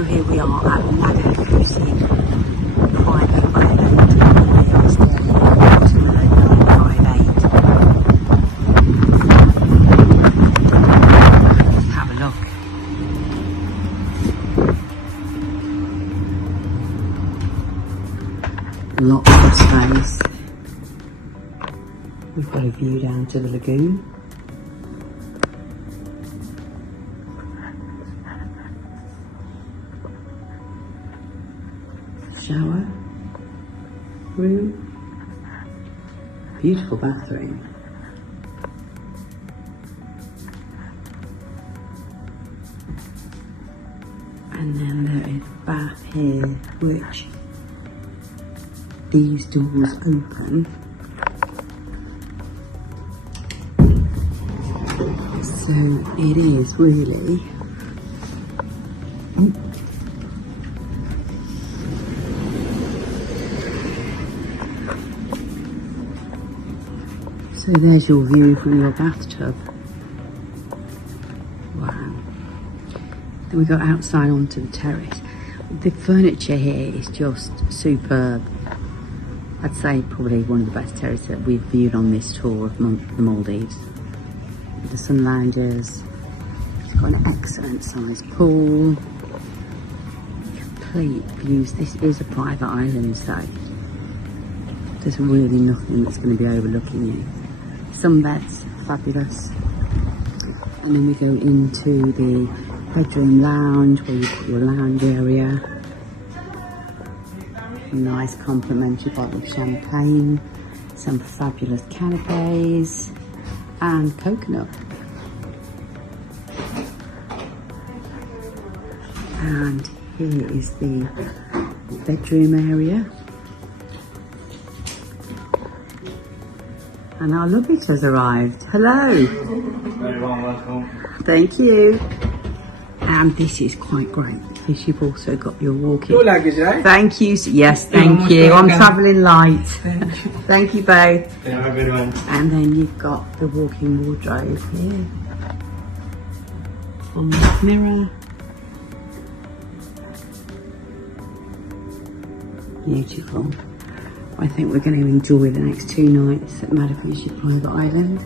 So here we are at Madifushi private island. We are staying at approximately 958. Have a look. Lots of space. We've got a view down to the lagoon. Shower room, beautiful bathroom, and then there is a bath here which these doors open, so it is really so there's your view from your bathtub. Wow. Then we go outside onto the terrace. The furniture here is just superb. I'd say probably one of the best terraces that we've viewed on this tour of the Maldives. The sun lounges. It's got an excellent sized pool. Complete views. This is a private island, so there's really nothing that's going to be overlooking you. Sunbeds, fabulous. And then we go into the bedroom lounge where you've got your lounge area. A nice complimentary bottle of champagne, some fabulous canapes and coconut. And here is the bedroom area. And our luggage has arrived. Hello. Very warm welcome. Thank you. And this is quite great because you've also got your walking. Your luggage, right? Thank you. Yes, thank you. I'm travelling light. Thank you. Thank you both. Have a good one. And then you've got the walking wardrobe here. And this mirror. Beautiful. I think we're going to enjoy the next 2 nights at Madifushi Private Island.